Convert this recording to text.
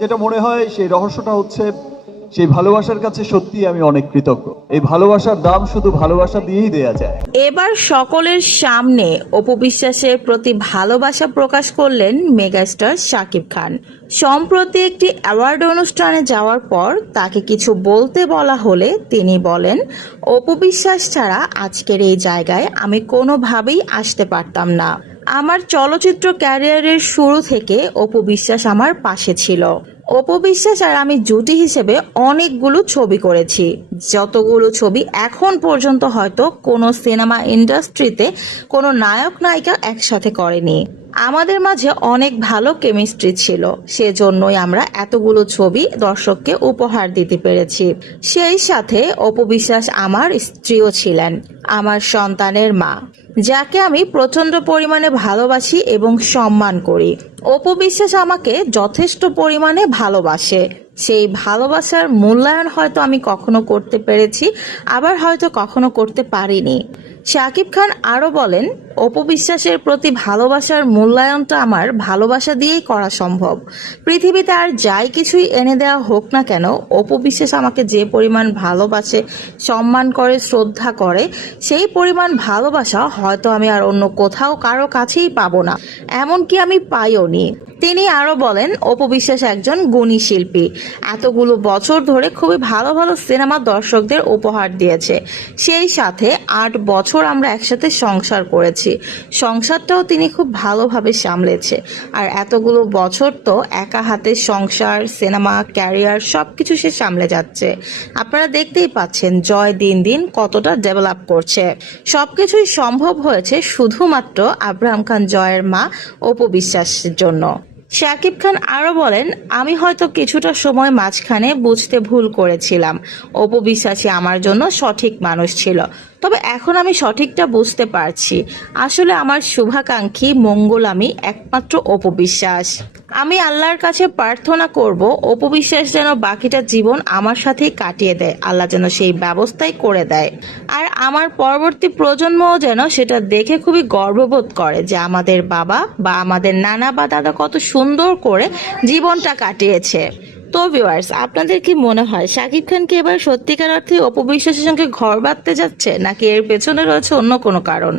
যেটা মনে হয় সেই রহস্যটা হচ্ছে, সেই ভালোবাসার কাছে সত্যি আমি অনেক কৃতজ্ঞ। এই ভালোবাসার দাম শুধু ভালোবাসা দিয়েই দেয়া যায়। এবার সকলের সামনে অপবিশ্বাসের প্রতি ভালোবাসা প্রকাশ করলেন মেগাস্টার শাকিব খান। সম্প্রতি একটি অ্যাওয়ার্ড অনুষ্ঠানে যাওয়ার পর তাকে কিছু বলতে বলা হলে তিনি বলেন অপবিশ্বাস ছাড়া আজকের এই জায়গায় আমি কোনোভাবেই আসতে পারতাম না। আমার চলচ্চিত্র ক্যারিয়ারের শুরু থেকে অপু বিশ্বাস আমার পাশে ছিল। অপু বিশ্বাস আর আমি জুটি হিসেবে অনেকগুলো ছবি করেছি। যতগুলো ছবি এখন পর্যন্ত হয়তো কোনো সিনেমা ইন্ডাস্ট্রিতে কোনো নায়ক, নায়িকা একসাথে করেনি। আমাদের মাঝে অনেক ভালো কেমিস্ট্রি ছিল, সেজন্যই আমরা এতগুলো ছবি দর্শককে উপহার দিতে পেরেছি। সেই সাথে অপবিশ্বাস আমার স্ত্রীও ছিলেন, আমার সন্তানের মা, যাকে আমি প্রচণ্ড পরিমাণে ভালোবাসি এবং সম্মান করি। অপবিশ্বাস আমাকে যথেষ্ট পরিমাণে ভালোবাসে। সেই ভালোবাসার মূল্যায়ন হয়তো আমি কখনো করতে পেরেছি আবার হয়তো কখনো করতে পারিনি। শাকিব খান আরও বলেন অপবিশ্বাসের প্রতি ভালোবাসার মূল্যায়নটা আমার ভালোবাসা দিয়েই করা সম্ভব। পৃথিবীতে আর যাই কিছুই এনে দেওয়া হোক না কেন অপবিশ্বাস আমাকে যে পরিমাণ ভালোবাসে, সম্মান করে, শ্রদ্ধা করে, সেই পরিমাণ ভালোবাসা হয়তো আমি আর অন্য কোথাও কারও কাছেই পাবো না। এমনকি আমি পাইও নি। তিনি আরও বলেন অপবিশ্বাস একজন গুণী শিল্পী। এতগুলো বছর ধরে খুবই ভালো ভালো সিনেমা দর্শকদের উপহার দিয়েছে। সেই সাথে আট বছর আমরা একসাথে সংসার করেছি। সংসারটাও তিনি খুব ভালোভাবে সামলেছে। আর এতগুলো বছর তো একা হাতে সংসার, সিনেমা, ক্যারিয়ার সব কিছু সে সামলে যাচ্ছে। আপনারা দেখতেই পাচ্ছেন জয় দিন দিন কতটা ডেভেলপ করছে। সব কিছুই সম্ভব হয়েছে শুধুমাত্র আব্রাহাম খান জয়ের মা অপবিশ্বাসের জন্য। শাকিব খান আরও বলেন, আমি হয়তো কিছুটা সময় মাঝখানে বুঝতে ভুল করেছিলাম। অপু বিশ্বাসী আমার জন্য সঠিক মানুষ ছিল। তবে এখন আমি সঠিকটা বুঝতে পারছি। আসলে আমার শুভাকাঙ্ক্ষী মঙ্গল আমি একমাত্র অপবিশ্বাস আমি আল্লাহর কাছে প্রার্থনা করব অপবিশ্বাস যেন বাকিটা জীবন আমার সাথেই কাটিয়ে দেয়। আল্লাহ যেন সেই ব্যবস্থাই করে দেয়। আর আমার পরবর্তী প্রজন্মও যেন সেটা দেখে খুবই গর্ববোধ করে যে আমাদের বাবা বা আমাদের নানা বা দাদা কত সুন্দর করে জীবনটা কাটিয়েছে। তো ভিউয়ার্স আপনাদের কি মনে হয়, শাকিব খান কি এবার সত্যিকার অর্থে অপবিশ্বাসের সঙ্গে ঘর বাঁধতে যাচ্ছে, নাকি এর পেছনে রয়েছে অন্য কোনো কারণ?